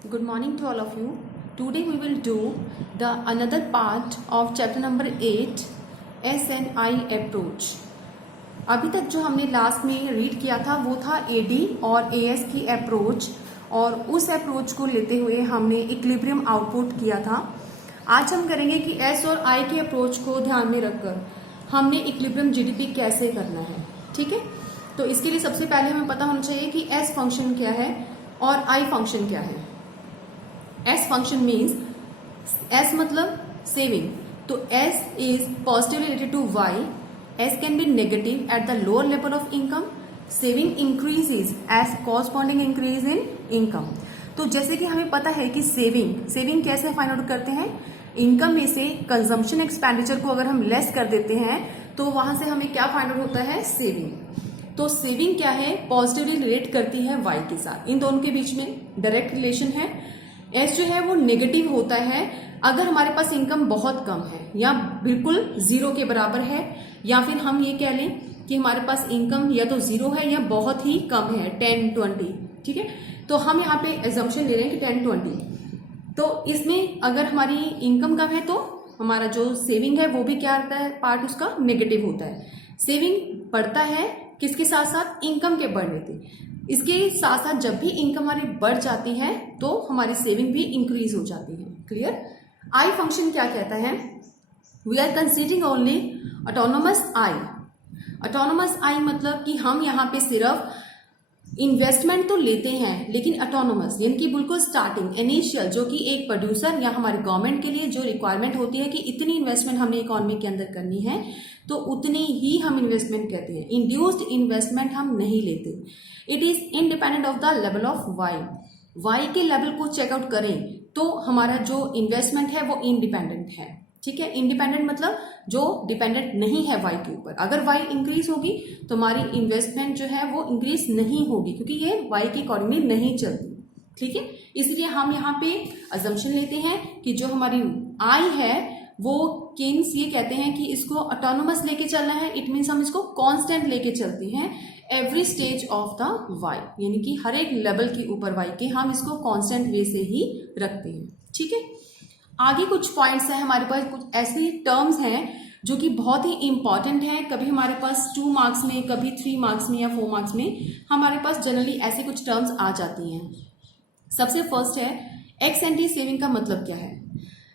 Good morning to all of you. Today we will do the another part of chapter number 8 SNI approach. अभी तक जो हमने last में read किया था वो था AD और AS की अप्रोच, और उस अप्रोच को लेते हुए हमने इक्विलिब्रियम आउटपुट किया था. आज हम करेंगे कि S और I के अप्रोच को ध्यान में रखकर हमने इक्विलिब्रियम GDP कैसे करना है. ठीक है, तो इसके लिए सबसे पहले हमें पता होना चाहिए कि S फंक्शन क्या है और I फंक्शन क्या है. S फंक्शन मीन्स S मतलब सेविंग, तो S is positively related to Y. S can be negative at the lower level of income. Saving increases as corresponding increase in income. तो जैसे कि हमें पता है कि सेविंग कैसे फाइंड आउट करते हैं, इनकम में से कंजम्पशन एक्सपेंडिचर को अगर हम लेस कर देते हैं तो वहां से हमें क्या फाइंड आउट होता है, सेविंग. तो सेविंग क्या है, पॉजिटिवली रिलेट करती है Y के साथ. इन दोनों के बीच में डायरेक्ट रिलेशन है. S जो है वो नेगेटिव होता है अगर हमारे पास इनकम बहुत कम है या बिल्कुल जीरो के बराबर है, या फिर हम ये कह लें कि हमारे पास इनकम या तो जीरो है या बहुत ही कम है, 10-20. ठीक है, तो हम यहाँ पे एजम्पशन ले रहे हैं कि 10-20. तो इसमें अगर हमारी इनकम कम है तो हमारा जो सेविंग है वो भी क्या आता है, पार्ट उसका नेगेटिव होता है. सेविंग बढ़ता है किसके साथ साथ, इनकम के बढ़ने से. इसके साथ साथ जब भी इनकम हमारी बढ़ जाती है तो हमारी सेविंग भी इंक्रीज हो जाती है. क्लियर. आई फंक्शन क्या कहता है, we are considering only autonomous I. Autonomous I मतलब कि हम यहाँ पे सिर्फ इन्वेस्टमेंट तो लेते हैं लेकिन ऑटोनोमस यानी कि बिल्कुल स्टार्टिंग इनिशियल, जो कि एक प्रोड्यूसर या हमारे गवर्नमेंट के लिए जो रिक्वायरमेंट होती है कि इतनी इन्वेस्टमेंट हमने इकोनॉमी के अंदर करनी है तो उतनी ही हम इन्वेस्टमेंट कहते हैं. इंड्यूस्ड इन्वेस्टमेंट हम नहीं लेते. It is independent of the level of Y के लेवल को चेकआउट करें तो हमारा जो इन्वेस्टमेंट है वो इंडिपेंडेंट है. ठीक है, इंडिपेंडेंट मतलब जो डिपेंडेंट नहीं है वाई के ऊपर. अगर वाई इंक्रीज होगी तो हमारी इन्वेस्टमेंट जो है वो इंक्रीज नहीं होगी क्योंकि ये वाई के अकॉर्डिंगली नहीं चलती. ठीक है, इसलिए हम यहाँ पे अजम्पशन लेते हैं कि जो हमारी आई है वो केन्स ये कहते हैं कि इसको ऑटोनोमस लेके चलना है. इट मीन्स हम इसको कांस्टेंट लेके चलते हैं every stage of the Y, यानी कि हर एक लेवल के ऊपर वाई के हम इसको कांस्टेंट वे से ही रखते हैं. ठीक है, आगे कुछ पॉइंट्स हैं हमारे पास, कुछ ऐसे टर्म्स हैं जो कि बहुत ही इंपॉर्टेंट हैं. कभी हमारे पास 2 मार्क्स में, कभी 3 मार्क्स में या 4 मार्क्स में हमारे पास जनरली ऐसे कुछ टर्म्स आ जाती हैं. सबसे फर्स्ट है एक्स एंटी सेविंग. का मतलब क्या है,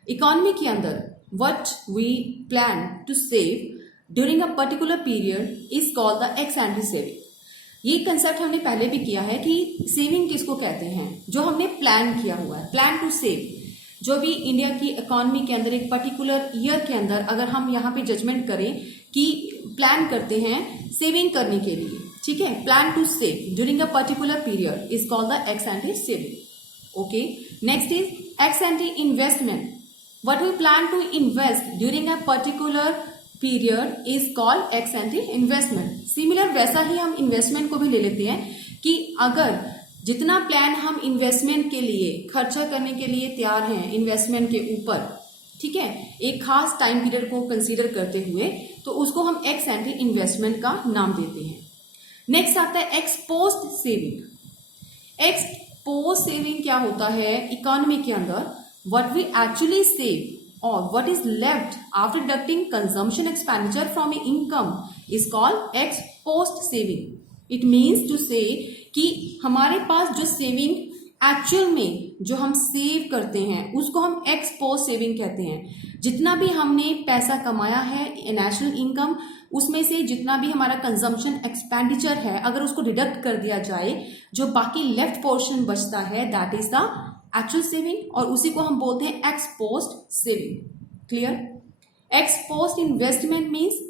इकोनॉमी के अंदर what we plan to save during a particular period is called the ex ante saving. ये कंसेप्ट हमने पहले भी किया है कि सेविंग किसको कहते हैं, जो हमने प्लान किया हुआ है, प्लान टू सेव. जो भी इंडिया की इकोनॉमी के अंदर एक पर्टिकुलर ईयर के अंदर अगर हम यहाँ पे जजमेंट करें कि प्लान करते हैं सेविंग करने के लिए, ठीक है, plan to save during a particular period is called the ex ante saving. Okay, next is ex ante investment. What we plan to invest during a particular period is called ex ante investment. Similar वैसा ही हम investment को भी ले लेते हैं कि अगर जितना प्लान हम इन्वेस्टमेंट के लिए खर्चा करने के लिए तैयार हैं इन्वेस्टमेंट के ऊपर, ठीक है, एक खास टाइम पीरियड को कंसीडर करते हुए, तो उसको हम एक्स एंटी इन्वेस्टमेंट का नाम देते हैं. नेक्स्ट आता है ex post saving. Ex post saving क्या होता है, इकोनॉमी के अंदर व्हाट वी एक्चुअली सेव और what is left after deducting consumption expenditure from income is called ex post saving. It means to say कि हमारे पास जो सेविंग एक्चुअल में जो हम सेव करते हैं उसको हम एक्स पोस्ट सेविंग कहते हैं. जितना भी हमने पैसा कमाया है नेशनल इनकम, उसमें से जितना भी हमारा कंजम्पशन एक्सपेंडिचर है अगर उसको डिडक्ट कर दिया जाए, जो बाकी लेफ्ट पोर्शन बचता है that is the actual saving, और उसी को हम बोलते हैं ex post saving. Clear. Ex post investment means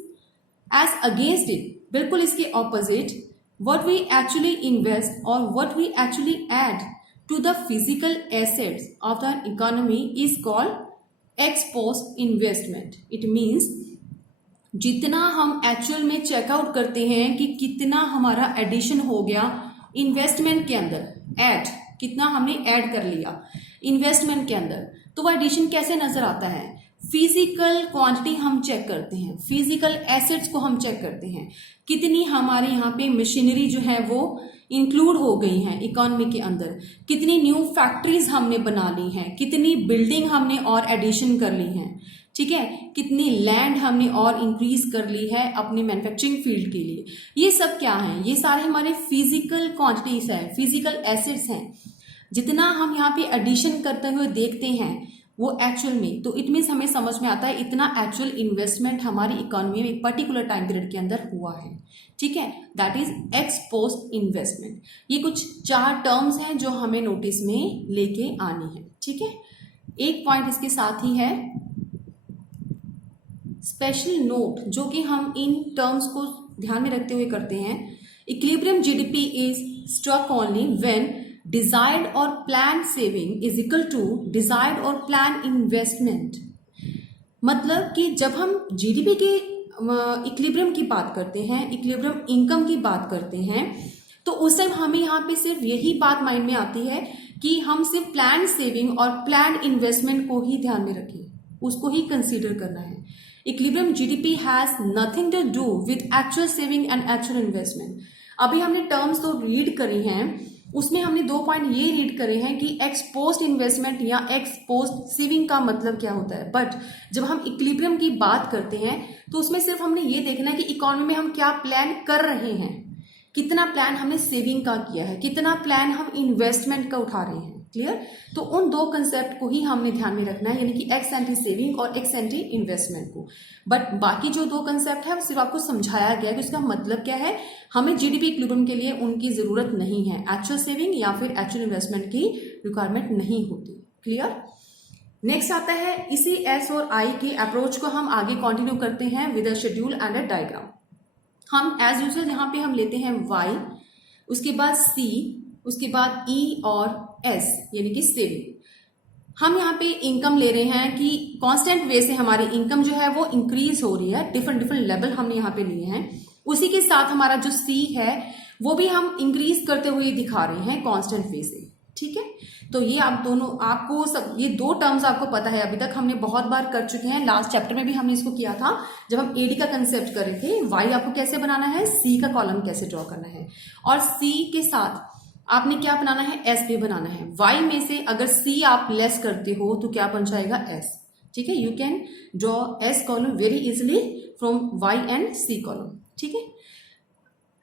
as against it, बिल्कुल इसके opposite, what we actually invest or what we actually add to the physical assets of the economy is called ex post investment. It means जितना हम actual में checkout करते हैं कि कितना हमारा एडिशन हो गया इन्वेस्टमेंट के अंदर, ऐड कितना हमने ऐड कर लिया इन्वेस्टमेंट के अंदर, तो वो एडिशन कैसे नजर आता है, फिजिकल क्वांटिटी हम चेक करते हैं, फिजिकल एसेट्स को हम चेक करते हैं, कितनी हमारे यहाँ पे मशीनरी जो है वो इंक्लूड हो गई हैं इकोनॉमी के अंदर, कितनी न्यू फैक्ट्रीज हमने बना ली हैं, कितनी बिल्डिंग हमने और एडिशन कर ली हैं, ठीक है, कितनी लैंड हमने और इंक्रीज कर ली है अपने मैन्युफैक्चरिंग फील्ड के लिए। ये सब क्या है, ये सारे हमारे फिजिकल क्वांटिटीज है, फिजिकल एसेट्स हैं। जितना हम यहाँ पे एडिशन करते हुए देखते हैं वो एक्चुअल में, तो इट मीन्स हमें समझ में आता है इतना एक्चुअल इन्वेस्टमेंट हमारी इकोनॉमी में एक पर्टिकुलर टाइम पीरियड के अंदर हुआ है, ठीक है, that is x post investment. ये कुछ 4 टर्म्स हैं जो हमें नोटिस में लेके आनी है, ठीक है। एक पॉइंट इसके साथ ही है स्पेशल नोट, जो कि हम इन टर्म्स को ध्यान में रखते हुए करते हैं। Equilibrium GDP is struck only when desired or planned saving is equal to desired or planned investment। मतलब कि जब हम जीडीपी के इक्विलिब्रियम की बात करते हैं, इक्विलिब्रियम इनकम की बात करते हैं, तो उस टाइम हमें यहाँ पे सिर्फ यही बात माइंड में आती है कि हम सिर्फ प्लान सेविंग और प्लान इन्वेस्टमेंट को ही ध्यान में रखें, उसको ही कंसीडर करना है। Equilibrium GDP has nothing to do with actual saving and actual investment. अभी हमने टर्म्स तो रीड करी हैं, उसमें हमने 2 पॉइंट ये रीड करे हैं कि एक्स पोस्ट इन्वेस्टमेंट या एक्स पोस्ट सेविंग का मतलब क्या होता है। बट जब हम इक्विलिब्रियम की बात करते हैं तो उसमें सिर्फ हमने ये देखना है कि इकोनॉमी में हम क्या प्लान कर रहे हैं, कितना प्लान हमने सेविंग का किया है, कितना प्लान हम इन्वेस्टमेंट का उठा रहे हैं। क्लियर? तो उन 2 कंसेप्ट को ही हमने ध्यान में रखना है, यानी कि एक्स एंटी सेविंग और एक्स एंटी इन्वेस्टमेंट को। बट बाकी जो 2 कंसेप्ट है वो सिर्फ आपको समझाया गया है कि उसका मतलब क्या है। हमें जीडीपी इक्विलिब्रियम के लिए उनकी जरूरत नहीं है, एक्चुअल सेविंग या फिर एक्चुअल इन्वेस्टमेंट की रिक्वायरमेंट नहीं होती। क्लियर? नेक्स्ट आता है इसी एस और आई के अप्रोच को हम आगे कंटिन्यू करते हैं with a schedule and a diagram. हम एज यूजुअल यहाँ पे हम लेते हैं वाई, उसके बाद सी, उसके बाद ई और एस यानी कि सेविंग। हम यहाँ पे इनकम ले रहे हैं कि कांस्टेंट वे से हमारी इनकम जो है वो इंक्रीज हो रही है, डिफरेंट डिफरेंट लेवल हमने यहाँ पे लिए हैं। उसी के साथ हमारा जो सी है वो भी हम इंक्रीज करते हुए दिखा रहे हैं कांस्टेंट वे से, ठीक है। तो ये आप दोनों, आपको सब ये 2 टर्म्स आपको पता है, अभी तक हमने बहुत बार कर चुके हैं। लास्ट चैप्टर में भी हमने इसको किया था जब हम एडी का कंसेप्ट कर रहे थे। वाई आपको कैसे बनाना है, सी का कॉलम कैसे ड्रॉ करना है, और सी के साथ आपने क्या बनाना है, एस भी बनाना है। वाई में से अगर सी आप लेस करते हो तो क्या बन जाएगा, एस, ठीक है। You can draw S column very easily from Y and C column, ठीक है।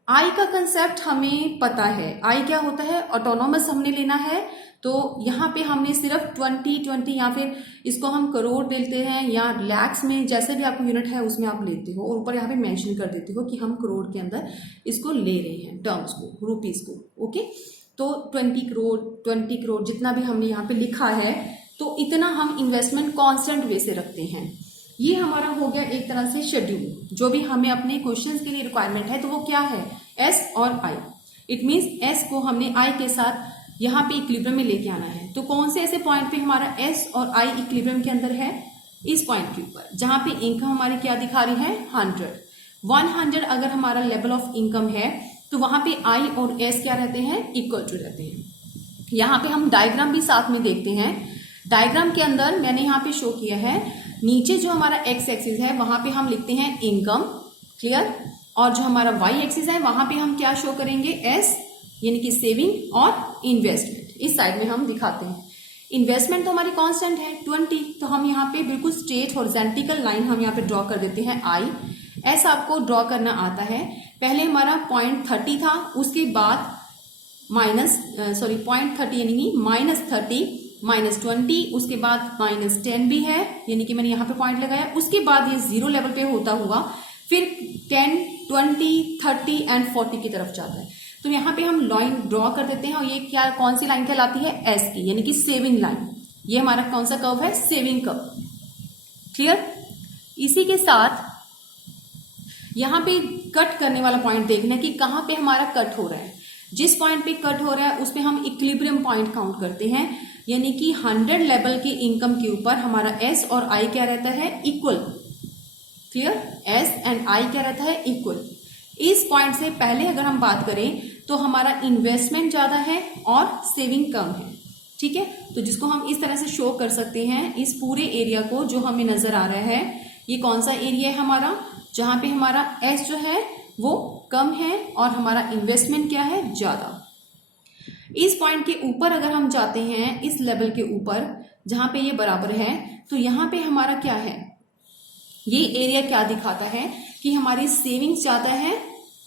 आई का कंसेप्ट हमें पता है, आई क्या होता है, ऑटोनोमस हमने लेना है। तो यहाँ पे हमने सिर्फ 20 या फिर इसको हम करोड़ लेते हैं या लैक्स में, जैसे भी आपको यूनिट है उसमें आप लेते हो, और ऊपर यहाँ पे मेंशन कर देते हो कि हम करोड़ के अंदर इसको ले रहे हैं, टर्म्स को, रुपीज को, ओके। तो 20 करोड़ जितना भी हमने यहाँ पे लिखा है, तो इतना हम इन्वेस्टमेंट कॉन्स्टेंट वे से रखते हैं। ये हमारा हो गया एक तरह से शेड्यूल, जो भी हमें अपने क्वेश्चंस के लिए रिक्वायरमेंट है, तो वो क्या है, एस और आई। इट मीन्स एस को हमने आई के साथ यहाँ पे इक्विलिब्रियम में लेके आना है। तो कौन से ऐसे पॉइंट पे हमारा एस और आई इक्विलिब्रियम के अंदर है, इस पॉइंट के ऊपर जहां पे इनकम हमारी क्या दिखा रही है, 100 अगर हमारा लेवल ऑफ इनकम है तो वहां पे आई और एस क्या रहते हैं, इक्वल टू रहते हैं। यहाँ पे हम डायग्राम भी साथ में देखते हैं। डायग्राम के अंदर मैंने यहाँ पे शो किया है, नीचे जो हमारा एक्स एक्सिस है वहां पे हम लिखते हैं इनकम, क्लियर, और जो हमारा वाई एक्सिस है वहां पे हम क्या शो करेंगे, एस यानी कि सेविंग और इन्वेस्टमेंट, इस साइड में हम दिखाते हैं। इन्वेस्टमेंट तो हमारी कांस्टेंट है 20, तो हम यहाँ पे बिल्कुल स्ट्रेट हॉरिजॉन्टल लाइन हम यहाँ पे ड्रॉ कर देते हैं आई। एस आपको ड्रॉ करना आता है, पहले हमारा पॉइंट 30 था, उसके बाद पॉइंट 30 यानी कि -30 -20, उसके बाद -10 भी है, यानी कि मैंने यहाँ पे पॉइंट लगाया। उसके बाद ये 0 लेवल पे होता हुआ फिर 10, 20, 30 एंड 40 की तरफ जाता है। तो यहाँ पे हम लाइन ड्रॉ कर देते हैं, और ये क्या, कौन सी लाइन कहलाती है, एस की, यानी कि सेविंग लाइन। ये हमारा कौन सा कर्व है, सेविंग कर्व, क्लियर। इसी के साथ यहाँ पे कट करने वाला पॉइंट देखना है कि कहाँ पे हमारा कट हो रहा है। जिस पॉइंट पे कट हो रहा है उस पे हम इक्विलिब्रियम पॉइंट काउंट करते हैं, यानी कि 100 लेवल के इनकम के ऊपर हमारा एस और आई क्या रहता है, equal, clear. S and I क्या रहता है, इक्वल। इस पॉइंट से पहले अगर हम बात करें तो हमारा इन्वेस्टमेंट ज्यादा है और सेविंग कम है, ठीक है, तो जिसको हम इस तरह से शो कर सकते हैं, इस पूरे एरिया को जो हमें नजर आ रहा है, ये कौन सा एरिया है हमारा, जहां पे हमारा एस जो है वो कम है और हमारा इन्वेस्टमेंट क्या है, ज्यादा। इस पॉइंट के ऊपर अगर हम जाते हैं, इस लेवल के ऊपर जहां पे ये बराबर है, तो यहां पे हमारा क्या है, ये एरिया क्या दिखाता है कि हमारी सेविंग्स ज्यादा है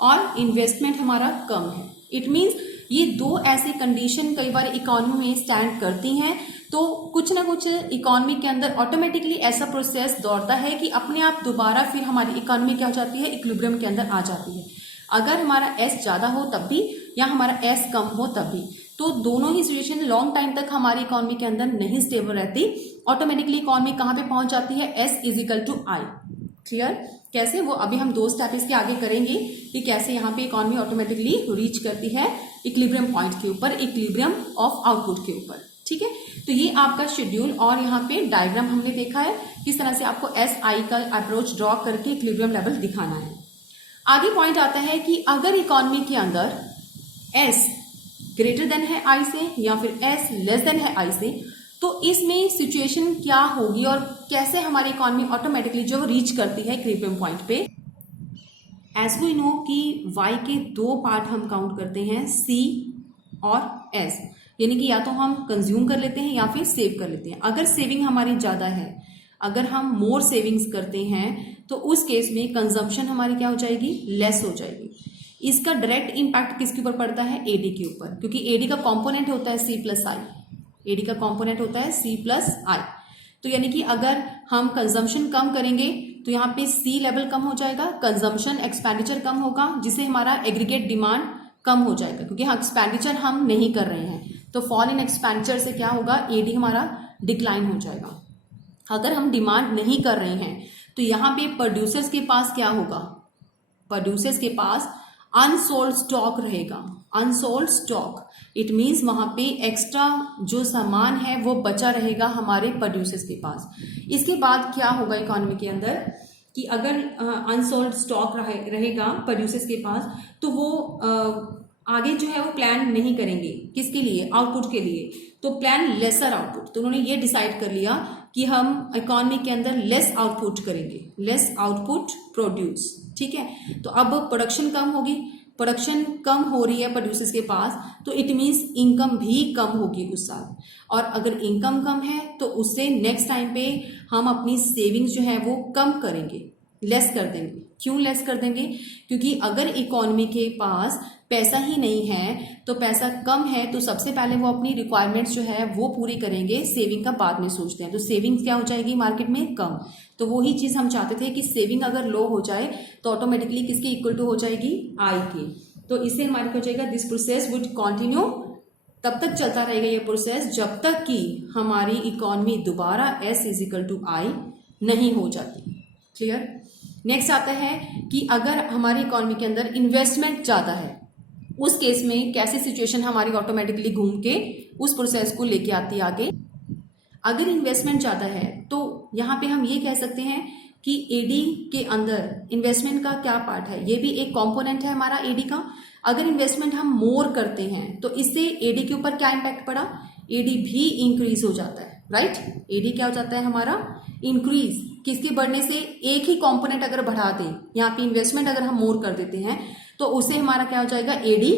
और इन्वेस्टमेंट हमारा कम है। इट मीन्स ये दो ऐसी कंडीशन कई बार इकोनॉमी में स्टैंड करती हैं, तो कुछ ना कुछ इकोनॉमी के अंदर ऑटोमेटिकली ऐसा प्रोसेस दौड़ता है कि अपने आप दोबारा फिर हमारी इकोनॉमी क्या हो जाती है, इक्विलिब्रियम के अंदर आ जाती है। अगर हमारा एस ज्यादा हो तब भी या हमारा एस कम हो तब भी, तो दोनों ही सिचुएशन लॉन्ग टाइम तक हमारी इकोनॉमी के अंदर नहीं स्टेबल रहती। ऑटोमेटिकली इकोनॉमी कहां पे पहुंच जाती है, S is equal to I. Clear, कैसे, वो अभी हम 2 स्टेप इसके आगे करेंगे कि कैसे यहाँ पे इकोनॉमी ऑटोमेटिकली रीच करती है इक्विलिब्रियम पॉइंट के ऊपर, इक्विलिब्रियम ऑफ आउटपुट के ऊपर। ठीक है, तो ये आपका शेड्यूल और यहाँ पे डायग्राम हमने देखा है किस तरह से आपको एस आई का अप्रोच ड्रॉ करके इक्विलिब्रियम लेवल दिखाना है। आगे पॉइंट आता है कि अगर इकोनॉमी के अंदर एस ग्रेटर देन है आई से या फिर एस लेस देन है आई से, तो इसमें सिचुएशन क्या होगी और कैसे हमारी इकोनॉमी ऑटोमेटिकली जो रीच करती है इक्विलिब्रियम पॉइंट पे। एज वी नो कि वाई के 2 पार्ट हम काउंट करते हैं, सी और एस, यानी कि या तो हम कंज्यूम कर लेते हैं या फिर सेव कर लेते हैं। अगर सेविंग हमारी ज्यादा है, अगर हम मोर सेविंग्स करते हैं, तो उस केस में कंजम्पशन हमारी क्या हो जाएगी, लेस हो जाएगी। इसका डायरेक्ट इंपैक्ट किसके ऊपर पड़ता है, एडी के ऊपर, क्योंकि एडी का कंपोनेंट होता है सी प्लस आई, एडी का कंपोनेंट होता है सी प्लस आई। तो यानी कि अगर हम कंजम्पशन कम करेंगे तो यहाँ पे सी लेवल कम हो जाएगा, कंजम्पशन एक्सपेंडिचर कम होगा, जिससे हमारा एग्रीगेट डिमांड कम हो जाएगा, क्योंकि हाँ एक्सपेंडिचर हम नहीं कर रहे हैं, तो फॉल इन एक्सपेंडिचर से क्या होगा, एडी हमारा डिक्लाइन हो जाएगा। अगर हम डिमांड नहीं कर रहे हैं तो यहाँ पे प्रोड्यूसर्स के पास क्या होगा, प्रोड्यूसर्स के पास अनसोल्ड स्टॉक रहेगा। अनसोल्ड स्टॉक इट मीन्स वहां पे एक्स्ट्रा जो सामान है वो बचा रहेगा हमारे प्रोड्यूसर्स के पास। इसके बाद क्या होगा इकोनॉमी के अंदर कि अगर अनसोल्ड स्टॉक रहेगा प्रोड्यूसर्स के पास, तो वो आगे जो है वो प्लान नहीं करेंगे, किसके लिए, आउटपुट के लिए, तो प्लान लेसर आउटपुट। तो उन्होंने ये डिसाइड कर लिया कि हम इकोनॉमी के अंदर लेस आउटपुट करेंगे, लेस आउटपुट प्रोड्यूस। ठीक है, तो अब प्रोडक्शन कम होगी, प्रोडक्शन कम हो रही है प्रोड्यूसर्स के पास, तो इट मीन्स इनकम भी कम होगी उस साल। और अगर इनकम कम है तो उससे नेक्स्ट टाइम पे हम अपनी सेविंग्स जो है वो कम करेंगे, लेस कर देंगे। क्यों लेस कर देंगे, क्योंकि अगर इकोनॉमी के पास पैसा ही नहीं है, तो पैसा कम है, तो सबसे पहले वो अपनी रिक्वायरमेंट्स जो है वो पूरी करेंगे, सेविंग का बाद में सोचते हैं, तो सेविंग क्या हो जाएगी मार्केट में, कम। तो वही चीज हम चाहते थे कि सेविंग अगर लो हो जाए तो ऑटोमेटिकली किसके इक्वल टू हो जाएगी, आई के। तो इससे हमारे को हो जाएगा दिस प्रोसेस वुड कंटिन्यू, तब तक चलता रहेगा ये प्रोसेस जब तक कि हमारी इकोनॉमी दोबारा एस इज इक्वल टू आई नहीं हो जाती। क्लियर। नेक्स्ट आता है कि अगर हमारी इकोनॉमी के अंदर इन्वेस्टमेंट ज्यादा है, उस केस में कैसी सिचुएशन हमारी ऑटोमेटिकली घूम के उस प्रोसेस को लेके आती है आगे। अगर इन्वेस्टमेंट ज्यादा है तो यहाँ पे हम ये कह सकते हैं कि एडी के अंदर इन्वेस्टमेंट का क्या पार्ट है, ये भी एक कंपोनेंट है हमारा एडी का। अगर इन्वेस्टमेंट हम मोर करते हैं तो इससे एडी के ऊपर क्या इम्पैक्ट पड़ा, एडी भी इंक्रीज हो जाता है, राइट। एडी क्या हो जाता है हमारा, इंक्रीज। किसके बढ़ने से, एक ही कंपोनेंट अगर बढ़ा दें, यहाँ पे इन्वेस्टमेंट अगर हम मोर कर देते हैं तो उससे हमारा क्या हो जाएगा, एडी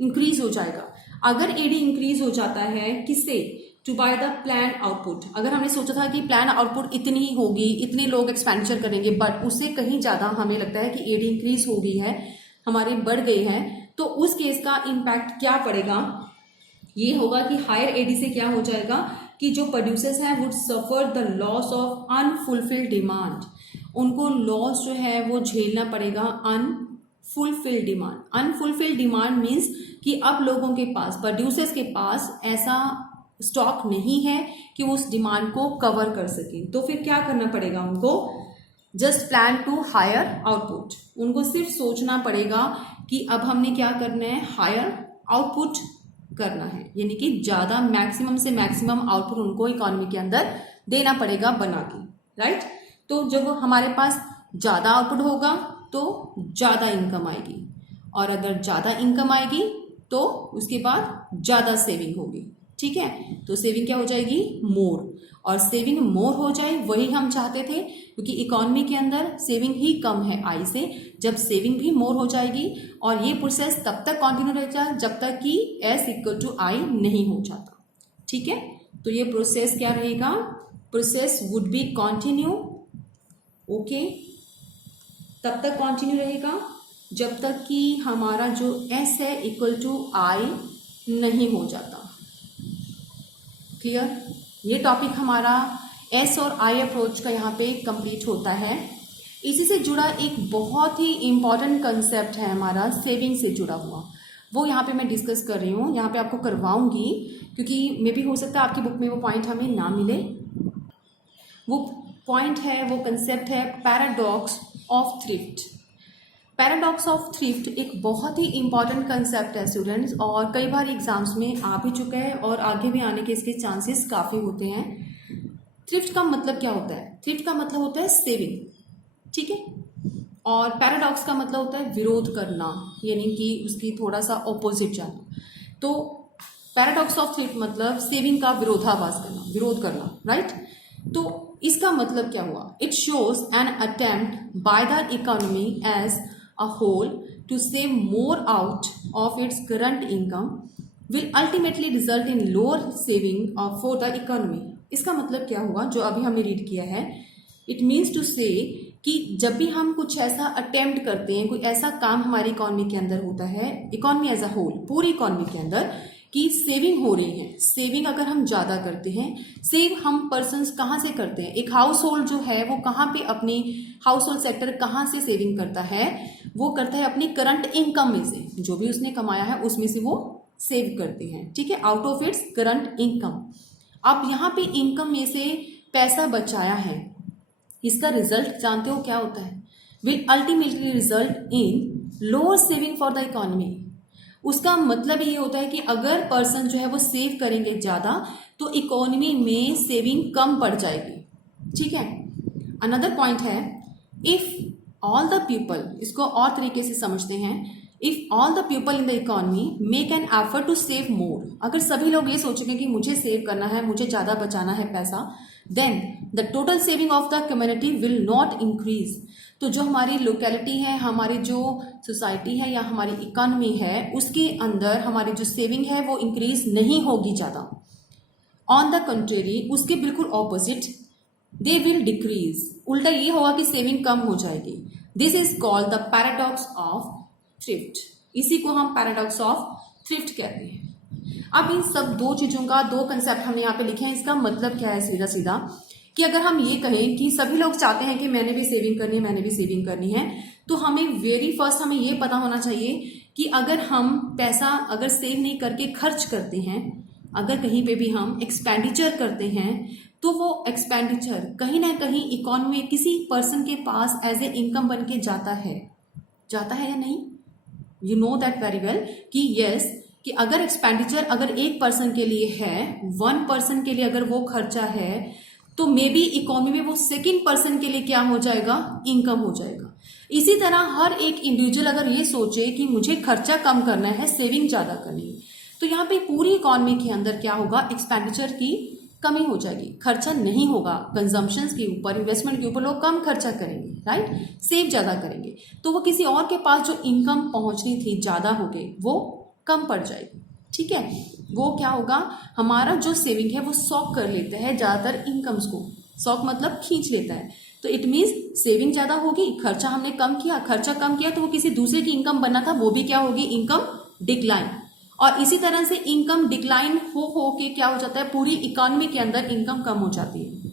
इंक्रीज हो जाएगा। अगर एडी इंक्रीज हो जाता है किससे, to by the plan output. अगर हमने सोचा था कि प्लान आउटपुट इतनी ही होगी, इतने लोग एक्सपेंडिचर करेंगे, बट उससे कहीं ज्यादा हमें लगता है कि एडी इंक्रीज हो गई है, हमारे बढ़ गई है, तो उस केस का इम्पैक्ट क्या पड़ेगा, ये होगा कि हायर एडी से क्या हो जाएगा कि जो प्रोड्यूसर्स हैं would suffer the loss of unfulfilled demand. उनको लॉस जो है वो झेलना पड़ेगा unfulfilled demand. Unfulfilled demand means कि अब लोगों के पास, प्रोड्यूसर्स के पास ऐसा स्टॉक नहीं है कि वो उस डिमांड को कवर कर सके। तो फिर क्या करना पड़ेगा उनको, just plan to higher output. उनको सिर्फ सोचना पड़ेगा कि अब हमने क्या करना है, हायर आउटपुट करना है, यानी कि ज्यादा मैक्सिमम से मैक्सिमम आउटपुट उनको इकोनॉमी के अंदर देना पड़ेगा बना के, राइट। तो जब हमारे पास ज्यादा आउटपुट होगा तो ज्यादा इनकम आएगी, और अगर ज्यादा इनकम आएगी तो उसके बाद ज्यादा सेविंग होगी। ठीक है, तो सेविंग क्या हो जाएगी, मोर। और सेविंग मोर हो जाए वही हम चाहते थे, क्योंकि इकोनॉमी के अंदर सेविंग ही कम है आई से। जब सेविंग भी मोर हो जाएगी, और ये प्रोसेस तब तक कंटिन्यू रहेगा जब तक कि एस इक्वल टू आई नहीं हो जाता। ठीक है, तो ये प्रोसेस क्या रहेगा, process would be continue, okay, तब तक कंटिन्यू रहेगा जब तक कि हमारा जो एस है इक्वल टू आई नहीं हो जाता। क्लियर, ये टॉपिक हमारा एस और आई अप्रोच का यहाँ पे कंप्लीट होता है। इसी से जुड़ा एक बहुत ही इम्पॉर्टेंट कंसेप्ट है हमारा सेविंग से जुड़ा हुआ, वो यहाँ पे मैं डिस्कस कर रही हूँ, यहाँ पे आपको करवाऊंगी, क्योंकि मे भी हो सकता है आपकी बुक में वो पॉइंट हमें ना मिले। वो पॉइंट है, वो कंसेप्ट है paradox of thrift. Paradox of thrift एक बहुत ही इंपॉर्टेंट कंसेप्ट है स्टूडेंट्स, और कई बार एग्जाम्स में आ भी चुका है और आगे भी आने के इसके चांसेस काफ़ी होते हैं। थ्रिफ्ट का मतलब क्या होता है, थ्रिफ्ट का मतलब होता है सेविंग, ठीक है, और पैराडॉक्स का मतलब होता है विरोध करना, यानी कि उसकी थोड़ा सा ऑपोजिट जाना। तो पैराडॉक्स ऑफ थ्रिफ्ट मतलब सेविंग का विरोधाभास करना, विरोध करना, राइट। तो इसका मतलब क्या हुआ, it shows an attempt by the economy as a whole to save more out of its current income will ultimately result in lower saving for the economy। इसका मतलब क्या हुआ, जो अभी हमने रीड किया है, इट मीन्स टू से कि जब भी हम कुछ ऐसा अटेम्प्ट करते हैं, कोई ऐसा काम हमारी इकोनॉमी के अंदर होता है, इकोनॉमी एज अ होल, पूरी इकोनॉमी के अंदर, कि सेविंग हो रही है, सेविंग अगर हम ज़्यादा करते हैं, सेव हम पर्सन्स कहाँ से करते हैं, एक हाउस होल्ड जो है वो कहाँ पे अपनी हाउस होल्ड सेक्टर कहाँ से सेविंग करता है, वो करता है अपनी करंट इनकम में से, जो भी उसने कमाया है उसमें से वो सेव करते हैं, ठीक है, out of its current income. अब यहाँ पे इनकम में से पैसा बचाया है, इसका रिजल्ट जानते हो क्या होता है, will ultimately result in lower saving for the economy. उसका मतलब ये होता है कि अगर पर्सन जो है वो सेव करेंगे ज़्यादा तो इकोनॉमी में सेविंग कम पड़ जाएगी, ठीक है। अनदर पॉइंट है, इफ ऑल द पीपल, इसको और तरीके से समझते हैं, if all the people in the economy make an effort to save more, अगर सभी लोग ये सोचेंगे कि मुझे सेव करना है, मुझे ज़्यादा बचाना है पैसा, then the total saving of the community will not increase. तो जो हमारी लोकेलिटी है, हमारी जो सोसाइटी है या हमारी इकोनॉमी है, उसके अंदर हमारी जो सेविंग है वो इंक्रीज नहीं होगी ज़्यादा। ऑन द कंट्रेरी, उसके बिल्कुल ऑपोजिट, दे विल डिक्रीज, उल्टा ये होगा कि सेविंग कम हो जाएगी। This is called the paradox of thrift, इसी को हम पैराडॉक्स ऑफ थ्रिफ्ट कहते हैं। अब इन सब दो चीज़ों का, दो कंसेप्ट हमने यहाँ पे लिखे हैं, इसका मतलब क्या है सीधा सीधा, कि अगर हम ये कहें कि सभी लोग चाहते हैं कि मैंने भी सेविंग करनी है, मैंने भी सेविंग करनी है, तो हमें वेरी फर्स्ट हमें ये पता होना चाहिए कि अगर हम पैसा अगर सेव नहीं करके खर्च करते हैं, अगर कहीं पे भी हम एक्सपेंडिचर करते हैं, तो वो एक्सपेंडिचर कहीं ना कहीं इकोनॉमी में किसी पर्सन के पास एज ए इनकम बन के जाता है या नहीं। You know that very well कि यस, कि अगर एक्सपेंडिचर अगर एक पर्सन के लिए है, वन पर्सन के लिए अगर वो खर्चा है, तो मे बी इकोनॉमी में वो सेकंड पर्सन के लिए क्या हो जाएगा, इनकम हो जाएगा। इसी तरह हर एक इंडिविजुअल अगर ये सोचे कि मुझे खर्चा कम करना है, सेविंग ज़्यादा करनी है, तो यहाँ पे पूरी इकोनॉमी के अंदर क्या होगा, एक्सपेंडिचर की कमी हो जाएगी, खर्चा नहीं होगा, कंजम्पशंस के ऊपर, इन्वेस्टमेंट के ऊपर लोग कम खर्चा करेंगे, राइट, सेव ज़्यादा करेंगे, तो वो किसी और के पास जो इनकम पहुँचनी थी ज़्यादा हो गई, वो कम पड़ जाएगी, ठीक है। वो क्या होगा, हमारा जो सेविंग है वो सॉक कर लेता है ज़्यादातर इनकम्स को, सॉक मतलब खींच लेता है, तो इट मीन्स सेविंग ज़्यादा होगी, खर्चा हमने कम किया, खर्चा कम किया तो वो किसी दूसरे की इनकम बनना था, वो भी क्या होगी, इनकम डिक्लाइन। और इसी तरह से इनकम डिक्लाइन हो के क्या हो जाता है, पूरी इकोनॉमी के अंदर इनकम कम हो जाती है।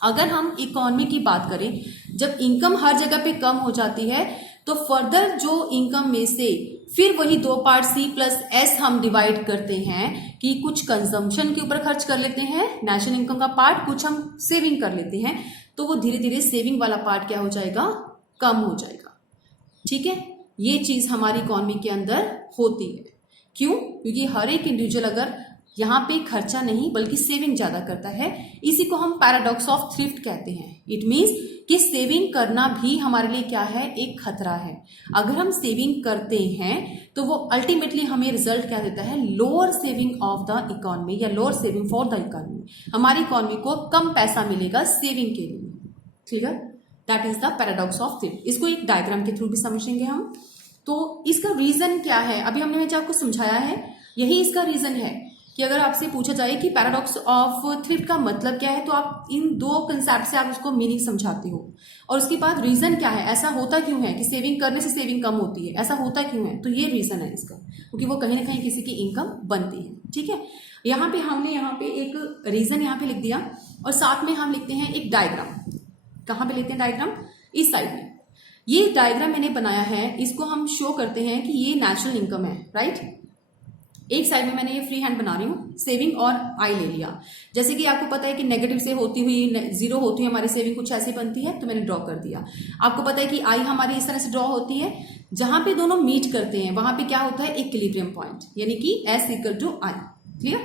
अगर हम इकोनॉमी की बात करें, जब इनकम हर जगह पे कम हो जाती है, तो फर्दर जो इनकम में से फिर वही दो पार्ट सी प्लस एस हम डिवाइड करते हैं कि कुछ कंजम्पशन के ऊपर खर्च कर लेते हैं, नेशनल इनकम का पार्ट, कुछ हम सेविंग कर लेते हैं, तो वो धीरे धीरे सेविंग वाला पार्ट क्या हो जाएगा, कम हो जाएगा, ठीक है। ये चीज हमारी इकोनॉमी के अंदर होती है। क्यों? क्योंकि हर एक इंडिविजुअल अगर यहाँ पे खर्चा नहीं बल्कि सेविंग ज्यादा करता है। इसी को हम पैराडॉक्स ऑफ थ्रिफ्ट कहते हैं। इट मीन्स कि सेविंग करना भी हमारे लिए क्या है, एक खतरा है। अगर हम सेविंग करते हैं तो वो अल्टीमेटली हमें रिजल्ट क्या देता है, lower saving of the economy या lower saving for the economy. हमारी इकोनॉमी को कम पैसा मिलेगा सेविंग के लिए। Clear? That is the paradox of thrift. इसको एक डायग्राम के थ्रू भी समझेंगे हम। तो इसका रीजन क्या है, अभी हमने जो आपको समझाया है यही इसका रीजन है कि अगर आपसे पूछा जाए कि पैराडॉक्स ऑफ थ्रिफ्ट का मतलब क्या है, तो आप इन दो कंसेप्ट से आप उसको मीनिंग समझाते हो और उसके बाद रीजन क्या है, ऐसा होता क्यों है कि सेविंग करने से सेविंग कम होती है, ऐसा होता क्यों है। तो ये रीजन है इसका, क्योंकि वो कहीं ना कहीं किसी की इनकम बनती है। ठीक है, यहाँ पे हमने यहाँ पे एक रीजन यहाँ पे लिख दिया और साथ में हम लिखते हैं एक डायग्राम। कहाँ पे लेते हैं डायग्राम, इस साइड में। ये डायग्राम मैंने बनाया है, इसको हम शो करते हैं कि ये नेचुरल इनकम है, राइट। एक साइड में मैंने ये फ्री हैंड बना रही हूँ, सेविंग और आई ले लिया। जैसे कि आपको पता है कि नेगेटिव से होती हुई जीरो होती है हमारी सेविंग, कुछ ऐसे बनती है, तो मैंने ड्रॉ कर दिया। आपको पता है कि आई हमारी इस तरह से ड्रॉ होती है, जहां पे दोनों मीट करते हैं वहां पे क्या होता है, इक्विलिब्रियम पॉइंट, यानी कि S equal to I. Clear?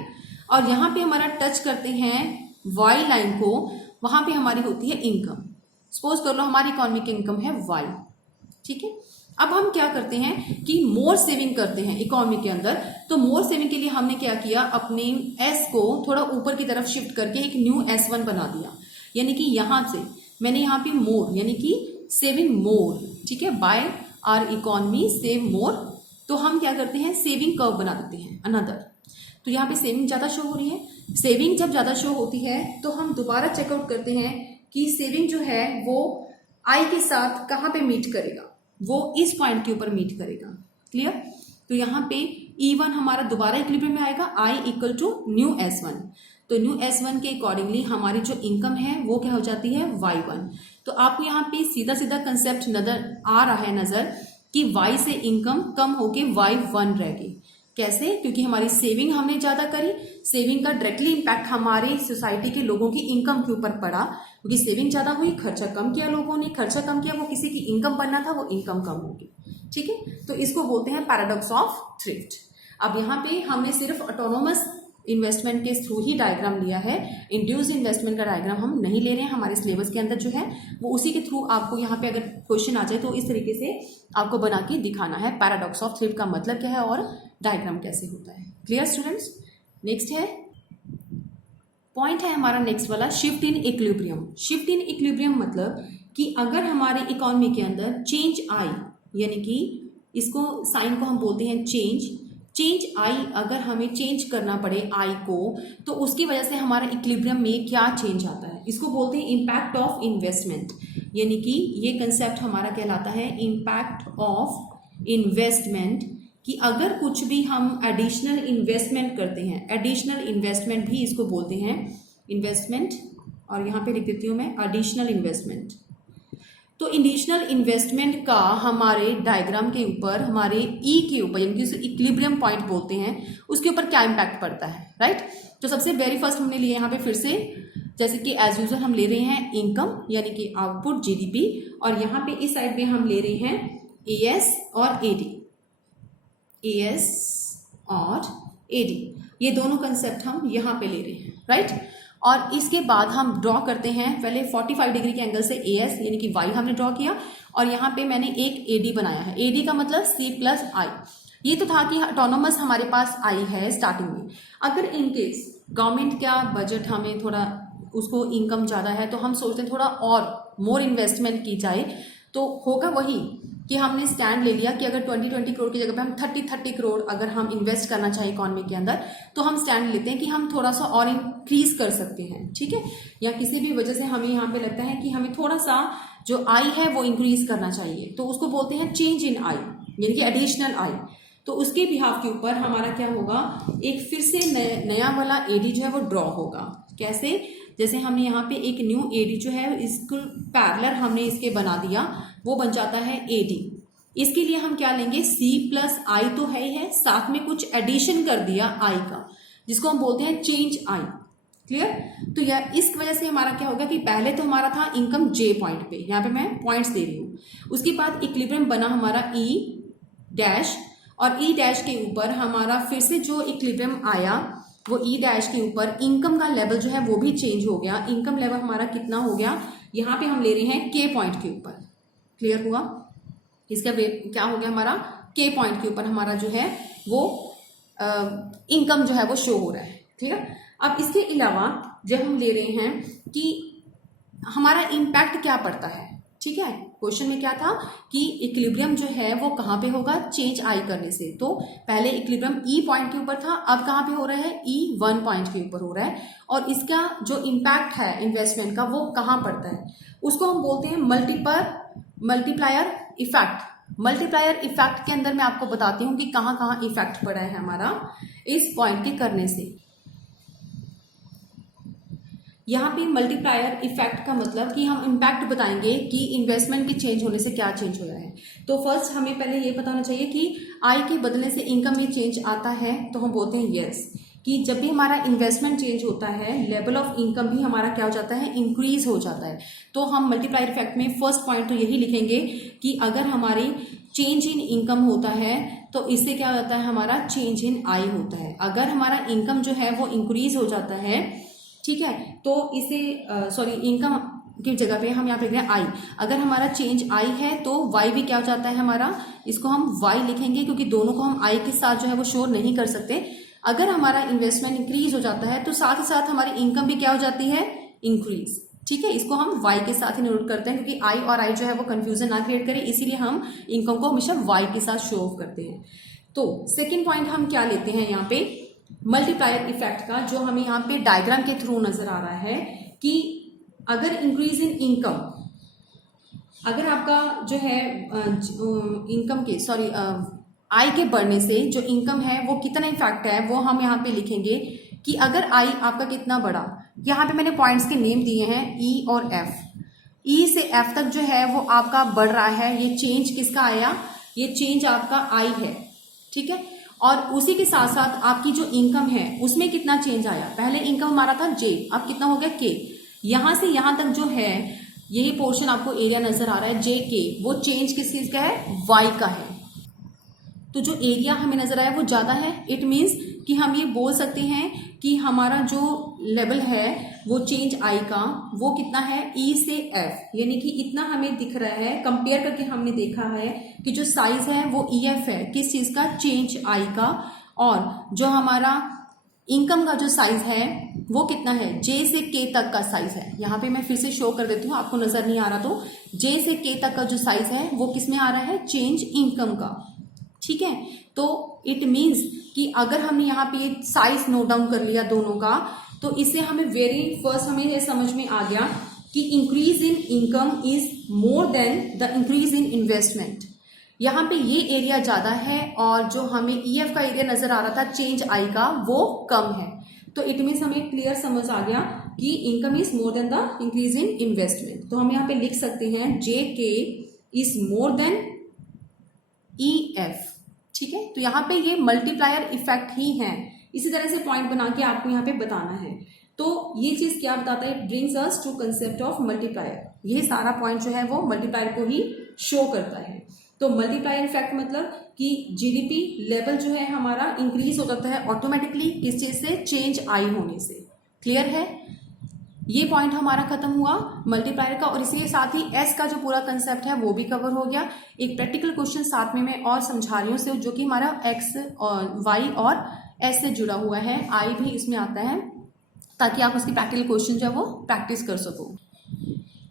और यहाँ पे हमारा टच करते हैं वाई लाइन को, वहां पे हमारी होती है इनकम। सपोज कर लो हमारी इकोनॉमिक इनकम है वाई। ठीक है, अब हम क्या करते हैं कि मोर सेविंग करते हैं इकोनॉमी के अंदर। तो मोर सेविंग के लिए हमने क्या किया, अपने एस को थोड़ा ऊपर की तरफ शिफ्ट करके एक न्यू S1 बना दिया। यानी कि यहां से मैंने यहाँ पे मोर यानी कि सेविंग मोर, ठीक है, by our economy save more. तो हम क्या करते हैं, सेविंग कर्व बना देते हैं अनदर। तो यहाँ पे सेविंग ज्यादा शो हो रही है। सेविंग जब ज्यादा शो होती है तो हम दोबारा चेकआउट करते हैं कि सेविंग जो है वो आई के साथ कहाँ पे मीट करेगा, वो इस पॉइंट के ऊपर मीट करेगा। क्लियर? तो यहाँ पे E1 हमारा दोबारा इक्विलिब्रियम में आएगा, I equal to new S1। तो न्यू S1 के अकॉर्डिंगली हमारी जो इनकम है वो क्या हो जाती है, Y1। तो आपको यहाँ पे सीधा सीधा कंसेप्ट नजर आ रहा है नजर कि Y से इनकम कम होके Y1 रह गई। कैसे? क्योंकि हमारी सेविंग हमने ज्यादा करी, सेविंग का डायरेक्टली इंपैक्ट हमारी सोसाइटी के लोगों की इनकम के ऊपर पड़ा, क्योंकि सेविंग ज्यादा हुई, खर्चा कम किया लोगों ने, खर्चा कम किया, वो किसी की इनकम बनना था, वो इनकम कम होगी। ठीक है, तो इसको बोलते हैं पैराडॉक्स ऑफ थ्रिफ्ट। अब यहाँ पे हमने सिर्फ ऑटोनोमस इन्वेस्टमेंट के थ्रू ही डायग्राम लिया है, इंड्यूस्ड इन्वेस्टमेंट का डायग्राम हम नहीं ले रहे हैं। हमारे सिलेबस के अंदर जो है वो उसी के थ्रू आपको यहाँ पे अगर क्वेश्चन आ जाए तो इस तरीके से आपको बना के दिखाना है पैराडॉक्स ऑफ थ्रिफ्ट का मतलब क्या है और डायग्राम कैसे होता है। Clear students? नेक्स्ट है पॉइंट है हमारा नेक्स्ट वाला, shift in equilibrium. Shift in equilibrium मतलब कि अगर हमारे इकोनॉमी के अंदर चेंज आई, यानी कि इसको साइन को हम बोलते हैं चेंज आई, अगर हमें चेंज करना पड़े आई को, तो उसकी वजह से हमारा इक्विलिब्रियम में क्या चेंज आता है, इसको बोलते हैं इम्पैक्ट ऑफ इन्वेस्टमेंट। यानी कि ये कंसेप्ट हमारा कहलाता है इम्पैक्ट ऑफ इन्वेस्टमेंट, कि अगर कुछ भी हम एडिशनल इन्वेस्टमेंट करते हैं, एडिशनल इन्वेस्टमेंट भी इसको बोलते हैं इन्वेस्टमेंट, और यहाँ पे लिख देती हूँ मैं एडिशनल इन्वेस्टमेंट। तो एडिशनल इन्वेस्टमेंट का हमारे डायग्राम के ऊपर, हमारे ई के ऊपर, यानी कि उसे इक्विलिब्रियम पॉइंट बोलते हैं, उसके ऊपर क्या इम्पैक्ट पड़ता है, राइट। तो सबसे वेरी फर्स्ट हमने लिया यहाँ पे फिर से, जैसे कि एज यूजुअल हम ले रहे हैं इनकम यानी कि आउटपुट जीडीपी, और यहाँ पे इस साइड में हम ले रहे हैं एएस और एडी, एएस और एडी, ये दोनों कंसेप्ट हम यहाँ पे ले रहे हैं, राइट। और इसके बाद हम ड्रॉ करते हैं पहले 45 डिग्री के एंगल से एएस यानी कि वाई हमने ड्रॉ किया, और यहाँ पे मैंने एक एडी बनाया है। एडी का मतलब सी प्लस आई। ये तो था कि ऑटोनोमस हमारे पास आई है स्टार्टिंग में, अगर इनकेस गवर्नमेंट का बजट हमें थोड़ा उसको इनकम ज़्यादा है तो हम सोचते हैं थोड़ा और मोर इन्वेस्टमेंट की जाए, तो होगा वही कि हमने स्टैंड ले लिया कि अगर 20 करोड़ की जगह पे हम 30 करोड़ अगर हम इन्वेस्ट करना चाहिए इकोनॉमी के अंदर, तो हम स्टैंड लेते हैं कि हम थोड़ा सा और इंक्रीज कर सकते हैं, ठीक है। या किसी भी वजह से हमें यहाँ पे लगता है कि हमें थोड़ा सा जो आई है वो इंक्रीज करना चाहिए, तो उसको बोलते हैं चेंज इन आई, यानी कि एडिशनल आई। तो उसके बिहाफ के ऊपर हमारा क्या होगा, एक फिर से नया वाला एडी जो है वो ड्रॉ होगा। कैसे? जैसे हमने यहाँ पे एक न्यू एडी जो है इसको पैरेलल हमने इसके बना दिया, वो बन जाता है एडी। इसके लिए हम क्या लेंगे, सी प्लस आई तो है ही है, साथ में कुछ एडिशन कर दिया आई का, जिसको हम बोलते हैं चेंज आई। क्लियर? तो यह इस वजह से हमारा क्या होगा कि पहले तो हमारा था इनकम जे पॉइंट पे, यहाँ पे मैं पॉइंट्स दे रही हूँ। उसके बाद इक्विलिब्रियम बना हमारा ई डैश, और ई डैश के ऊपर हमारा फिर से जो इक्विलिब्रियम आया वो ई डैश के ऊपर इनकम का लेवल जो है वो भी चेंज हो गया। इनकम लेवल हमारा कितना हो गया, यहाँ पे हम ले रहे हैं के पॉइंट के ऊपर। क्लियर हुआ? इसका क्या हो गया, हमारा के पॉइंट के ऊपर हमारा जो है वो इनकम जो है वो शो हो रहा है। ठीक है। अब इसके अलावा जब हम ले रहे हैं कि हमारा इम्पैक्ट क्या पड़ता है, ठीक है, क्वेश्चन में क्या था कि इक्विलिब्रियम जो है वो कहाँ पे होगा, चेंज आई करने से। तो पहले इक्विलिब्रियम ई पॉइंट के ऊपर था, अब कहाँ पे हो रहा है, ई 1 पॉइंट के ऊपर हो रहा है। और इसका जो इम्पैक्ट है इन्वेस्टमेंट का वो कहाँ पड़ता है, उसको हम बोलते हैं मल्टीप्लायर इफेक्ट। मल्टीप्लायर इफेक्ट के अंदर मैं आपको बताती हूँ कि कहाँ कहाँ इफेक्ट पड़ा है हमारा इस पॉइंट के करने से। यहाँ पे मल्टीप्लायर इफेक्ट का मतलब कि हम इम्पैक्ट बताएंगे कि इन्वेस्टमेंट के चेंज होने से क्या चेंज हो रहा है। तो फर्स्ट हमें पहले ये पता होना चाहिए कि आय के बदलने से इनकम में चेंज आता है, तो हम बोलते हैं यस, कि जब भी हमारा इन्वेस्टमेंट चेंज होता है लेवल ऑफ इनकम भी हमारा क्या हो जाता है, इंक्रीज हो जाता है। तो हम मल्टीप्लायर इफेक्ट में फर्स्ट पॉइंट तो यही लिखेंगे कि अगर हमारी चेंज इन इनकम होता है तो इससे क्या होता है, हमारा चेंज इन आय होता है। अगर हमारा इनकम जो है वो इंक्रीज हो जाता है, ठीक है, तो इसे इनकम की जगह पे हम यहाँ पे लिख रहे हैं आई। अगर हमारा चेंज आई है तो वाई भी क्या हो जाता है हमारा, इसको हम वाई लिखेंगे क्योंकि दोनों को हम आई के साथ जो है वो शोर नहीं कर सकते। अगर हमारा इन्वेस्टमेंट इंक्रीज हो जाता है तो साथ ही साथ हमारी इनकम भी क्या हो जाती है, इंक्रीज। ठीक है, इसको हम वाई के साथ ही नोट करते हैं क्योंकि आई और आई जो है वो कंफ्यूजन ना क्रिएट करे, इसीलिए हम इनकम को हमेशा वाई के साथ शो ऑफ करते हैं। तो सेकेंड पॉइंट हम क्या लेते हैं यहाँ पे, मल्टीप्लायर इफेक्ट का, जो हमें यहाँ पे डायग्राम के थ्रू नजर आ रहा है कि अगर इंक्रीज इन इनकम, अगर आपका जो है इनकम के आय के बढ़ने से जो इनकम है वो कितना इफेक्ट है वो हम यहाँ पे लिखेंगे कि अगर आय आपका कितना बढ़ा, यहाँ पे मैंने पॉइंट्स के नेम दिए हैं ई और एफ। ई से एफ तक जो है वो आपका बढ़ रहा है, ये चेंज किसका आया, ये चेंज आपका आई है। ठीक है, और उसी के साथ साथ आपकी जो इनकम है उसमें कितना चेंज आया, पहले इनकम हमारा था जे, अब कितना हो गया के। यहां से यहां तक जो है यही पोर्शन आपको एरिया नजर आ रहा है जे के, वो चेंज किस चीज का है, वाई का है। तो जो एरिया हमें नजर आया वो ज्यादा है, इट मीन्स कि हम ये बोल सकते हैं कि हमारा जो लेवल है वो चेंज आई का वो कितना है, ई से एफ, यानी कि इतना हमें दिख रहा है। कंपेयर करके हमने देखा है कि जो साइज है वो ई एफ है, किस चीज का, चेंज आई का। और जो हमारा इनकम का जो साइज है वो कितना है, जे से के तक का साइज है। यहाँ पे मैं फिर से शो कर देती हूँ, आपको नजर नहीं आ रहा तो जे से के तक का जो साइज है वो किसमें आ रहा है, चेंज इनकम का। ठीक है, तो इट मीन्स कि अगर हमने यहाँ पे ये साइज नोट डाउन कर लिया दोनों का, तो इससे हमें वेरी फर्स्ट हमें ये समझ में आ गया कि increase in income is more than the increase in investment. यहाँ पे ये एरिया ज्यादा है और जो हमें ईएफ का एरिया नजर आ रहा था चेंज आई का वो कम है। तो इट मीन्स हमें क्लियर समझ आ गया कि income is more than the increase in investment. तो हम यहाँ पे लिख सकते हैं जे के is more than E F. ठीक है, तो यहाँ पे ये मल्टीप्लायर इफेक्ट ही है, इसी तरह से पॉइंट बना के आपको यहाँ पे बताना है। तो ये चीज क्या बताता है, brings us to concept of multiplier. ये सारा पॉइंट जो है वो मल्टीप्लायर को ही शो करता है। तो मल्टीप्लायर इफेक्ट मतलब कि जीडीपी लेवल जो है हमारा इंक्रीज हो जाता है ऑटोमेटिकली, किस चीज से, चेंज आई होने से। क्लियर है, ये पॉइंट हमारा खत्म हुआ मल्टीप्लायर का, और इसलिए साथ ही एस का जो पूरा कंसेप्ट है वो भी कवर हो गया। एक प्रैक्टिकल क्वेश्चन साथ में मैं और समझा रही हूँ, जो कि हमारा एक्स और वाई और एस से जुड़ा हुआ है, आई भी इसमें आता है, ताकि आप उसकी प्रैक्टिकल क्वेश्चन जो है वो प्रैक्टिस कर सको।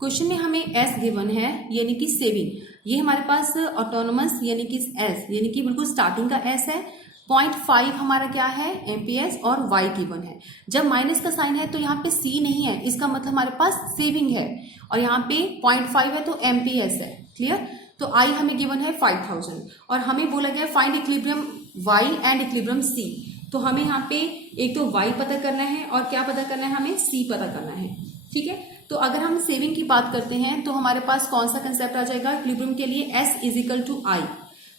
क्वेश्चन में हमें एस गिवन है, यानी कि सेविंग। ये हमारे पास ऑटोनोमस यानी कि एस, यानी कि बिल्कुल स्टार्टिंग का एस है। 0.5 हमारा क्या है, एमपीएस, और वाई गिवन है। जब माइनस का साइन है तो यहाँ पे सी नहीं है, इसका मतलब हमारे पास सेविंग है, और यहाँ पे 0.5 है तो एमपीएस है। क्लियर, तो आई हमें गिवन है 5000 और हमें बोला गया find equilibrium Y and equilibrium C. तो हमें यहाँ पे एक तो वाई पता करना है और क्या पता करना है, हमें सी पता करना है। ठीक है, तो अगर हम सेविंग की बात करते हैं तो हमारे पास कौन सा कंसेप्ट आ जाएगा इक्विलिब्रियम के लिए, एस इज इक्वल टू आई।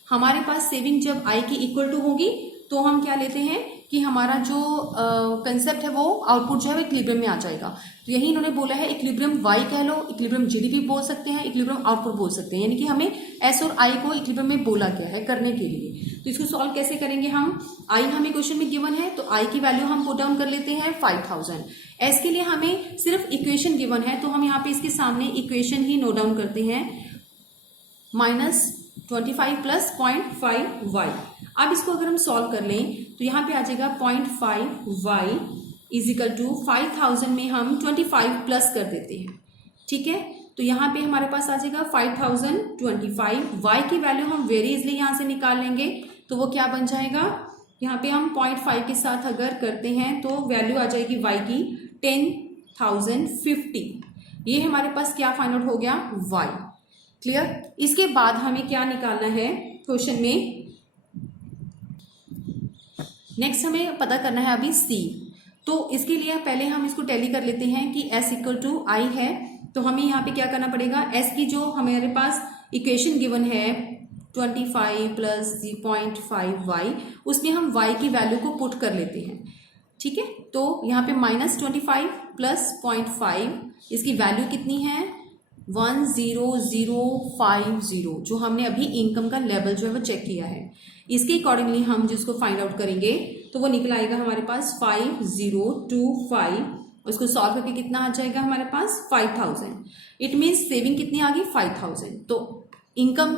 हमारे पास सेविंग जब आई की इक्वल टू होगी तो हम क्या लेते हैं, कि हमारा जो कंसेप्ट है वो आउटपुट जो है वो इक्विलिब्रियम में आ जाएगा। तो यही इन्होंने बोला है इक्विलिब्रियम वाई कह लो, इक्विलिब्रियम जीडीपी बोल सकते हैं, इक्विलिब्रियम आउटपुट बोल सकते हैं, यानी कि हमें एस और आई को इक्विलिब्रियम में बोला गया है करने के लिए। तो इसको सॉल्व कैसे करेंगे हम, आई हमें क्वेश्चन में गिवन है तो आई की वैल्यू हम पुट डाउन कर लेते हैं 5000। एस के लिए हमें सिर्फ इक्वेशन गिवन है तो हम यहाँ पे इसके सामने इक्वेशन ही नोट डाउन करते हैं, -25 प्लस 0.5y। अब इसको अगर हम सॉल्व कर लें तो यहाँ पे आ जाएगा 0.5y इज इक्वल टू 5000 में हम 25 प्लस कर देते हैं, ठीक है। तो यहाँ पे हमारे पास आ जाएगा 5025, y की वैल्यू हम वेरी इजली यहाँ से निकाल लेंगे तो वो क्या बन जाएगा, यहाँ पे हम 0.5 के साथ अगर करते हैं तो वैल्यू आ जाएगी y की 10,050। ये हमारे पास क्या फाइंड आउट हो गया, y। क्लियर। इसके बाद हमें क्या निकालना है क्वेश्चन में, नेक्स्ट हमें पता करना है अभी c। तो इसके लिए पहले हम इसको टैली कर लेते हैं कि s इक्वल टू आई है, तो हमें यहाँ पे क्या करना पड़ेगा, s की जो हमारे पास इक्वेशन गिवन है 25 प्लस 0.5y, उसमें हम y की वैल्यू को पुट कर लेते हैं, ठीक है। तो यहाँ पे -25 प्लस 0.5, इसकी वैल्यू कितनी है 10050, जो हमने अभी इनकम का लेवल जो है वो चेक किया है। इसके अकॉर्डिंगली हम जिसको फाइंड आउट करेंगे तो वो निकल आएगा हमारे पास 5025, उसको सॉल्व करके कितना आ जाएगा हमारे पास 5000। इट मीन्स सेविंग कितनी आ गई 5000। तो इनकम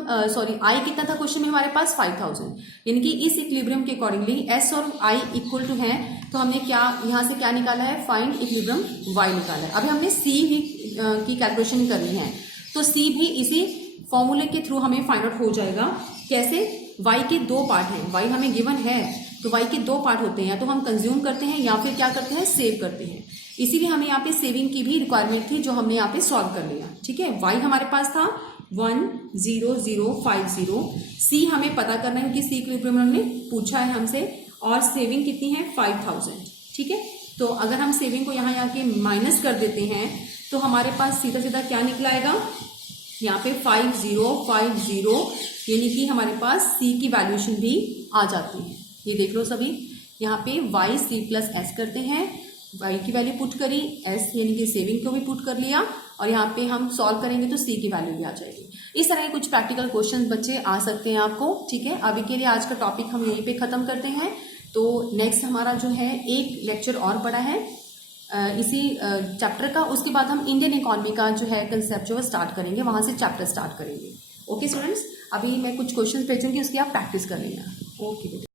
आई कितना था क्वेश्चन में हमारे पास 5000, यानी कि इस इक्विलिब्रियम के अकॉर्डिंगली एस और आई इक्वल टू है, तो हमने क्या यहाँ से क्या निकाला है, फाइंड इक्विलिब्रियम वाई निकाला है। अभी हमने सी भी की कैलकुलेशन करनी है, तो सी भी इसी फॉर्मूले के थ्रू हमें फाइंड आउट हो जाएगा। कैसे, वाई के दो पार्ट हैं, वाई हमें गिवन है तो वाई के दो पार्ट होते हैं, तो हम कंज्यूम करते हैं या फिर क्या करते हैं, सेव करते हैं। इसीलिए हमें यहाँ पे सेविंग की भी रिक्वायरमेंट थी जो हमने यहाँ पे सॉल्व कर लिया, ठीक है। वाई हमारे पास था 10050, सी हमें पता करना है क्योंकि सी इक्विलिब्रियम हमने पूछा है हमसे, और सेविंग कितनी है 5000, ठीक है। तो अगर हम सेविंग को यहाँ के माइनस कर देते हैं तो हमारे पास सीधा सीधा क्या निकलाएगा, यहाँ पे 5050, यानी कि हमारे पास सी की वैल्यूएशन भी आ जाती है। ये देख लो सभी, यहाँ पे y c प्लस एस करते हैं, y की वैल्यू पुट करी, s यानी कि सेविंग को भी पुट कर लिया, और यहाँ पे हम सॉल्व करेंगे तो c की वैल्यू भी आ जाएगी। इस तरह के कुछ प्रैक्टिकल क्वेश्चन बच्चे आ सकते हैं आपको, ठीक है। अभी के लिए आज का टॉपिक हम यहीं पे खत्म करते हैं। तो नेक्स्ट हमारा जो है एक लेक्चर और पड़ा है इसी चैप्टर का, उसके बाद हम इंडियन इकोनॉमी का जो है कंसेप्ट जो है स्टार्ट करेंगे, वहां से चैप्टर स्टार्ट करेंगे। ओके स्टूडेंट्स, अभी मैं कुछ क्वेश्चन भेजूंगी, उसकी आप प्रैक्टिस कर लेना। ओके बेटा।